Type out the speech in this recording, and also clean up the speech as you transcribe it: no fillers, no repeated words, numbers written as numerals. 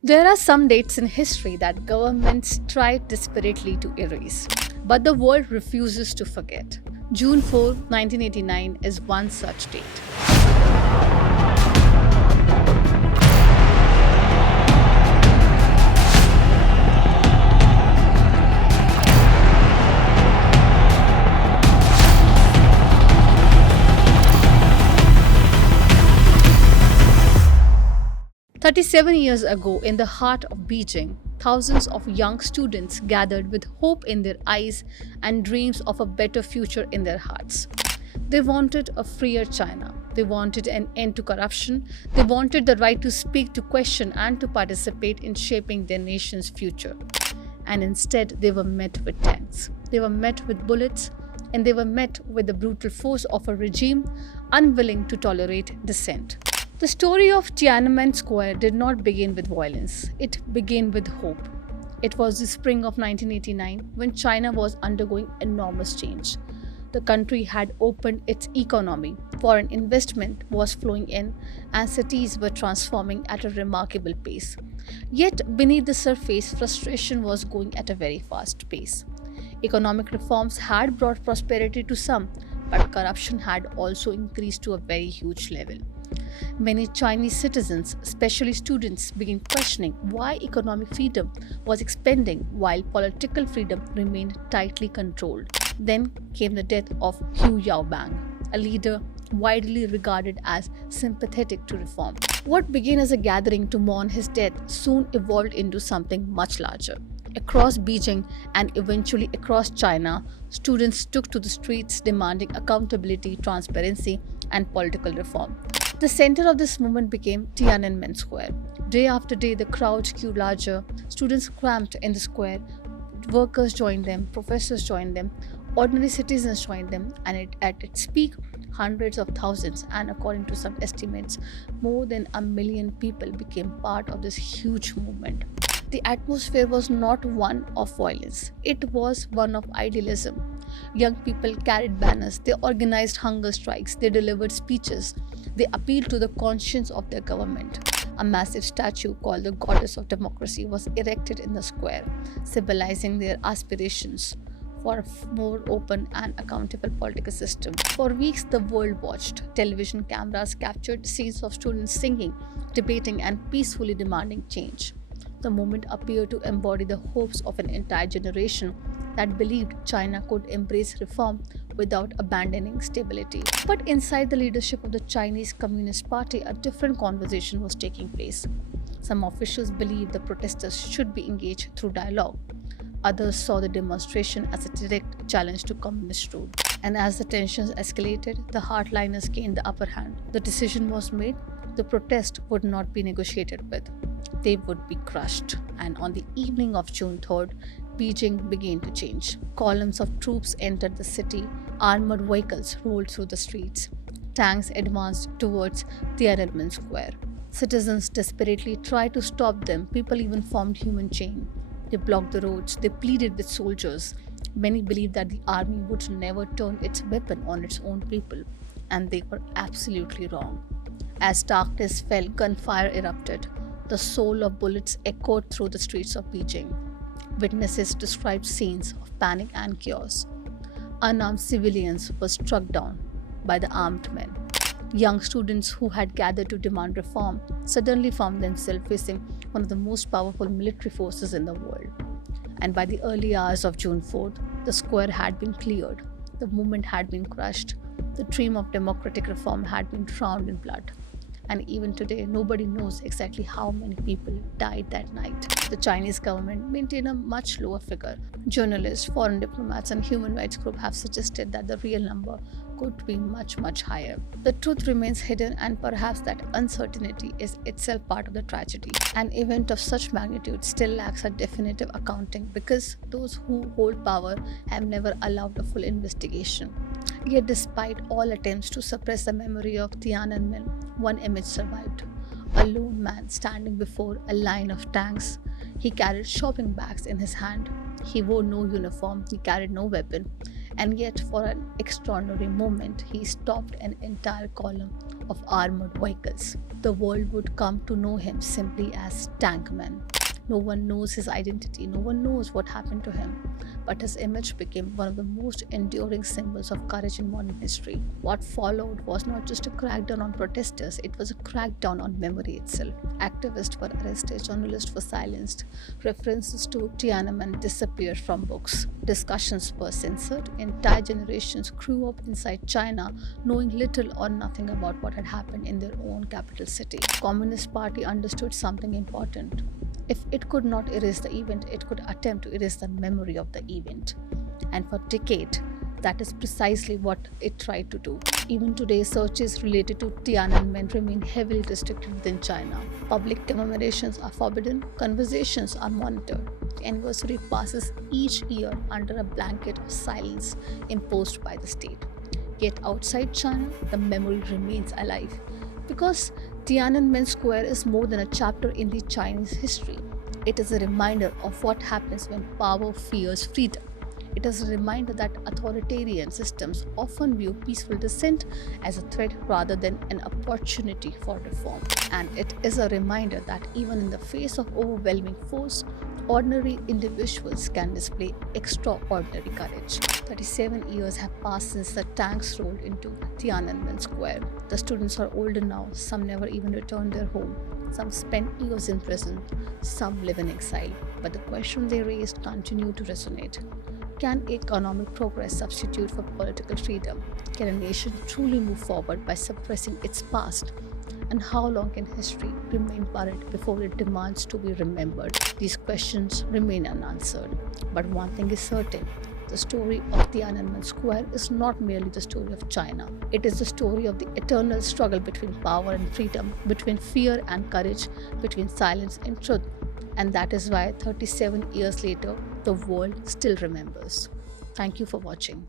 There are some dates in history that governments try desperately to erase, but the world refuses to forget. June 4, 1989 is one such date. 37 years ago, in the heart of Beijing, thousands of young students gathered with hope in their eyes and dreams of a better future in their hearts. They wanted a freer China. They wanted an end to corruption. They wanted the right to speak, to question, and to participate in shaping their nation's future. And instead, they were met with tanks. They were met with bullets, and they were met with the brutal force of a regime unwilling to tolerate dissent. The story of Tiananmen Square did not begin with violence, it began with hope. It was the spring of 1989 when China was undergoing enormous change. The country had opened its economy, foreign investment was flowing in, and cities were transforming at a remarkable pace. Yet, beneath the surface, frustration was going at a very fast pace. Economic reforms had brought prosperity to some, but corruption had also increased to a very huge level. Many Chinese citizens, especially students, began questioning why economic freedom was expanding while political freedom remained tightly controlled. Then came the death of Hu Yaobang, a leader widely regarded as sympathetic to reform. What began as a gathering to mourn his death soon evolved into something much larger. Across Beijing and eventually across China, students took to the streets demanding accountability, transparency, and political reform. The center of this movement became Tiananmen Square. Day after day, the crowd grew larger, students cramped in the square, workers joined them, professors joined them, ordinary citizens joined them, and at its peak, hundreds of thousands, and according to some estimates, more than a million people became part of this huge movement. The atmosphere was not one of violence, it was one of idealism. Young people carried banners, they organized hunger strikes, they delivered speeches, they appealed to the conscience of their government. A massive statue called the Goddess of Democracy was erected in the square, symbolizing their aspirations for a more open and accountable political system. For weeks, the world watched. Television cameras captured scenes of students singing, debating, and peacefully demanding change. The movement appeared to embody the hopes of an entire generation that believed China could embrace reform without abandoning stability. But inside the leadership of the Chinese Communist Party, a different conversation was taking place. Some officials believed the protesters should be engaged through dialogue. Others saw the demonstration as a direct challenge to communist rule. And as the tensions escalated, the hardliners gained the upper hand. The decision was made: the protest would not be negotiated with. They would be crushed. And on the evening of June 3rd, Beijing began to change. Columns of troops entered the city, armored vehicles rolled through the streets, tanks advanced towards Tiananmen Square. Citizens desperately tried to stop them. People even formed human chain. They blocked the roads, they pleaded with soldiers. Many believed that the army would never turn its weapon on its own people, and they were absolutely wrong. As darkness fell, gunfire erupted. The soul of bullets echoed through the streets of Beijing. Witnesses described scenes of panic and chaos. Unarmed civilians were struck down by the armed men. Young students who had gathered to demand reform suddenly found themselves facing one of the most powerful military forces in the world. And by the early hours of June 4th, the square had been cleared, the movement had been crushed, the dream of democratic reform had been drowned in blood. And even today, nobody knows exactly how many people died that night. The Chinese government maintained a much lower figure. Journalists, foreign diplomats, and human rights groups have suggested that the real number could be much higher. The truth remains hidden, and perhaps that uncertainty is itself part of the tragedy. An event of such magnitude still lacks a definitive accounting because those who hold power have never allowed a full investigation. Yet, despite all attempts to suppress the memory of Tiananmen, one image survived: a lone man standing before a line of tanks. He carried shopping bags in his hand. He wore no uniform, he carried no weapon. And yet, for an extraordinary moment, he stopped an entire column of armored vehicles. The world would come to know him simply as Tankman. No one knows his identity, no one knows what happened to him, but his image became one of the most enduring symbols of courage in modern history. What followed was not just a crackdown on protesters, it was a crackdown on memory itself. Activists were arrested, journalists were silenced, references to Tiananmen disappeared from books, discussions were censored, entire generations grew up inside China knowing little or nothing about what had happened in their own capital city. Communist Party understood something important. If it could not erase the event, it could attempt to erase the memory of the event. And for decades, that is precisely what it tried to do. Even today, searches related to Tiananmen remain heavily restricted within China. Public commemorations are forbidden, conversations are monitored. The anniversary passes each year under a blanket of silence imposed by the state. Yet outside China, the memory remains alive. Because Tiananmen Square is more than a chapter in the Chinese history. It is a reminder of what happens when power fears freedom. It is a reminder that authoritarian systems often view peaceful dissent as a threat rather than an opportunity for reform. And it is a reminder that even in the face of overwhelming force, ordinary individuals can display extraordinary courage. 37 years have passed since the tanks rolled into Tiananmen Square. The students are older now, some never even returned their home. Some spent years in prison, some live in exile. But the questions they raised continue to resonate. Can economic progress substitute for political freedom? Can a nation truly move forward by suppressing its past? And how long can history remain buried before it demands to be remembered? These questions remain unanswered. But one thing is certain. The story of Tiananmen Square is not merely the story of China. It is the story of the eternal struggle between power and freedom, between fear and courage, between silence and truth. And that is why 37 years later, the world still remembers. Thank you for watching.